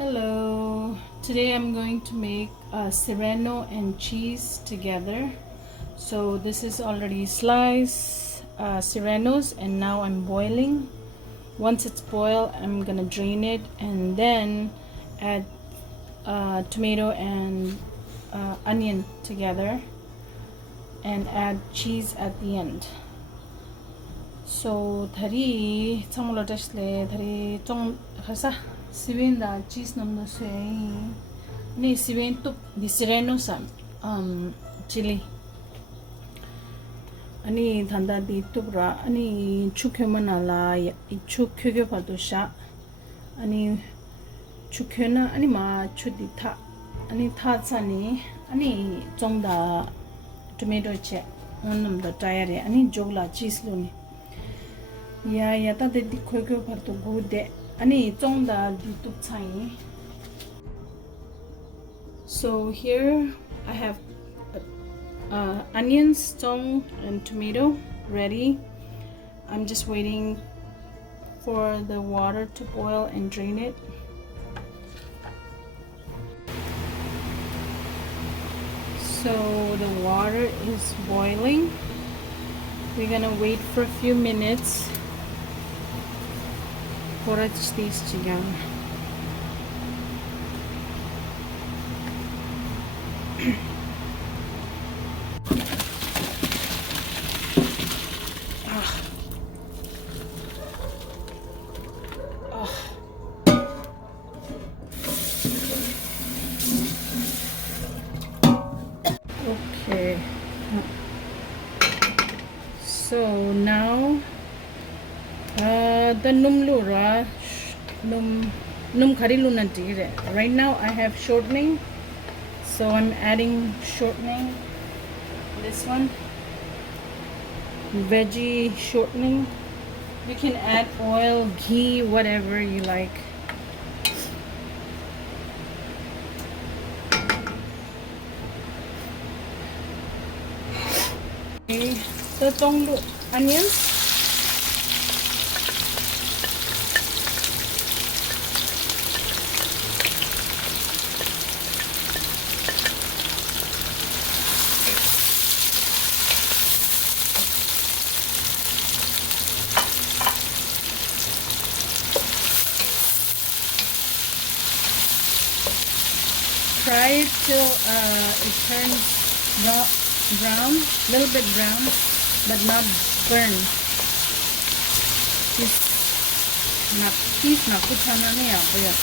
Hello, today I'm going to make serrano and cheese together. So this is already sliced serranos and now I'm boiling. Once it's boiled, I'm gonna drain it and then add tomato and onion together and add cheese at the end. So thari chamolo tasle thari chong khasa siwen da cheese namno sei ni siwen tup di serrano sam chili ani thanda di tupra ani chukyo manala chukyo padu sha ani chukyo na ani ma chudi tha ani tha chani ani chongda tomato che onam da tayare ani jogla cheese lo ni ya ta de khogyo par to go de ani chongda di tup chai. So here I have onions, tong and tomato ready. I'm just waiting for the water to boil and drain it. So the water is boiling. We're gonna wait for a few minutes for it to taste together. Okay, so now the numlura num kharilu na dire. Right now I have shortening, so I'm adding shortening. This one, veggie shortening. You can add oil, ghee, whatever you like. Okay, the tonglu onions. Fry it till it turns brown, a little bit brown, but not burn. Piece na kuchana niya boya.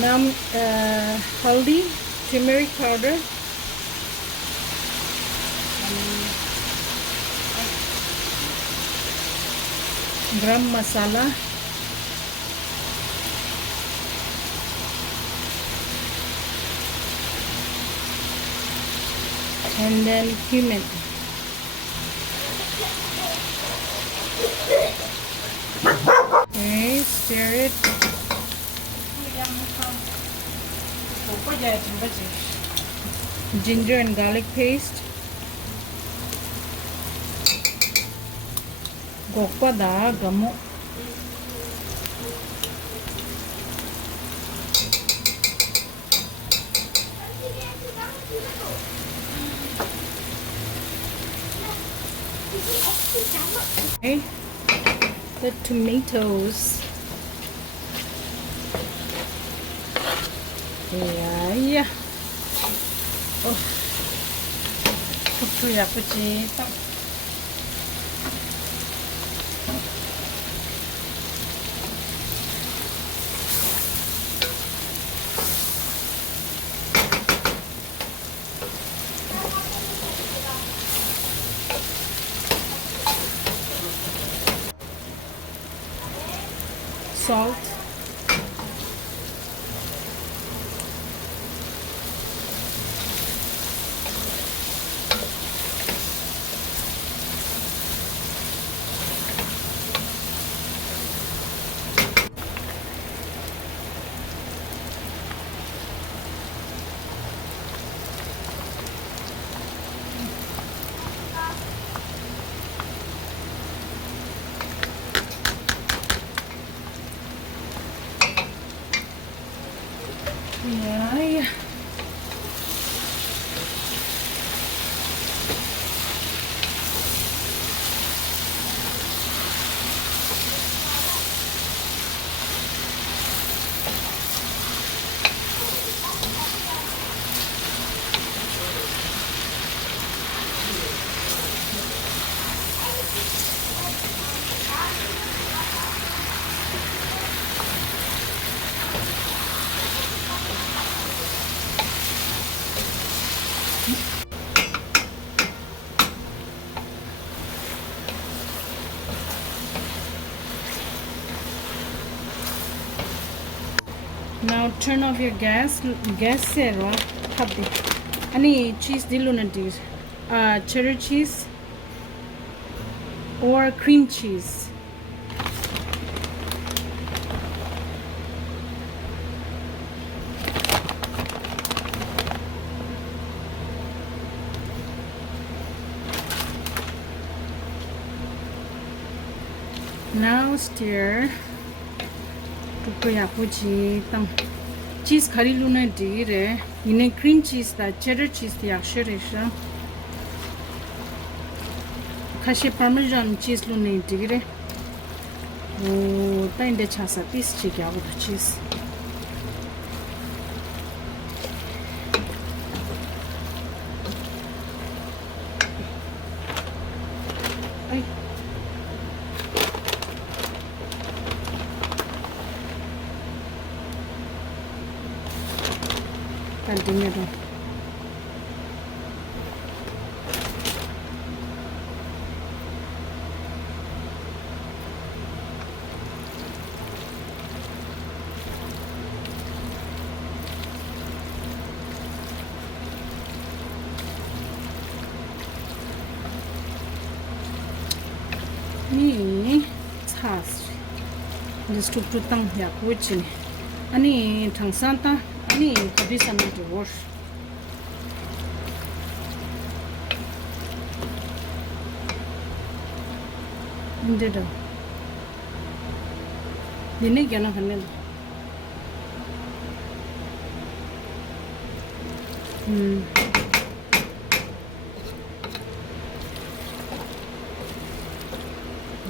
Now haldi, turmeric powder, garam masala, and then cumin. Okay, stir it. Ginger and garlic paste. Gokpa da gamu. Okay, the tomatoes. Yeah. Oh, salt. Now turn off your gas. Gas serva. Happy. Ani cheese dilunati. Cheddar cheese or cream cheese. Now stir. Cheese curry luna dire. Yine cream cheese da cheddar cheese da yakshire. Kashi parmesan cheese luna dire. Oh, ta inde chasa piece chiki agu cheese. Ay. Dinero. Ni tas. Just to tang ya kuchin. Ani thang santa. Ani kabisa na to wash. Indeed. Dine gana kanel.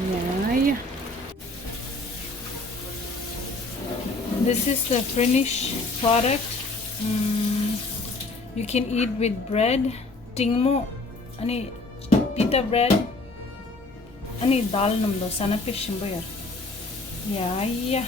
Yeah. This is the finished product. You can eat with bread. Tingmo, ani pita bread. Ani dal namlo sana pishimbo yar. Yeah.